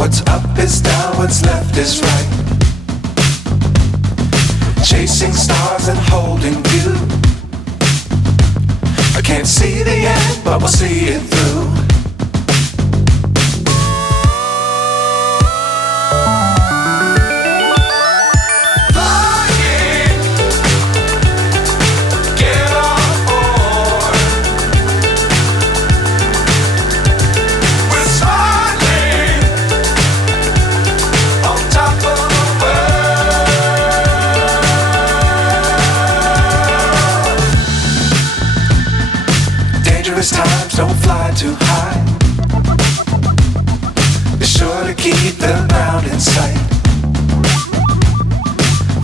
What's up is down, what's left is right. Chasing stars and holding you. I can't see the end, but we'll see it through. Times don't fly too high. Be sure to keep the ground in sight.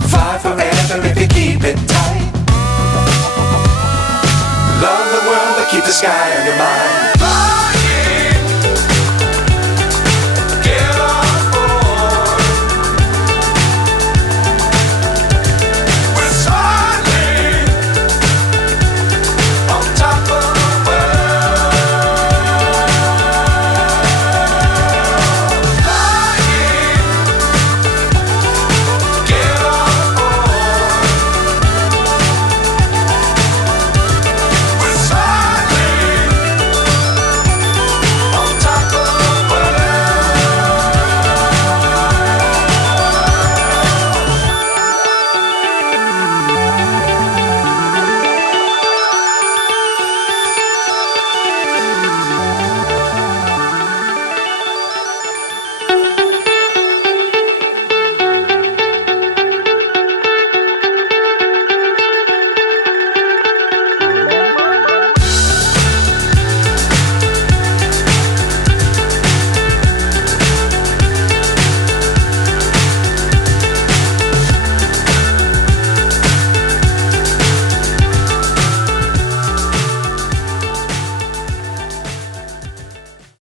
Fly forever if you keep it tight. Love the world but keep the sky on your mind.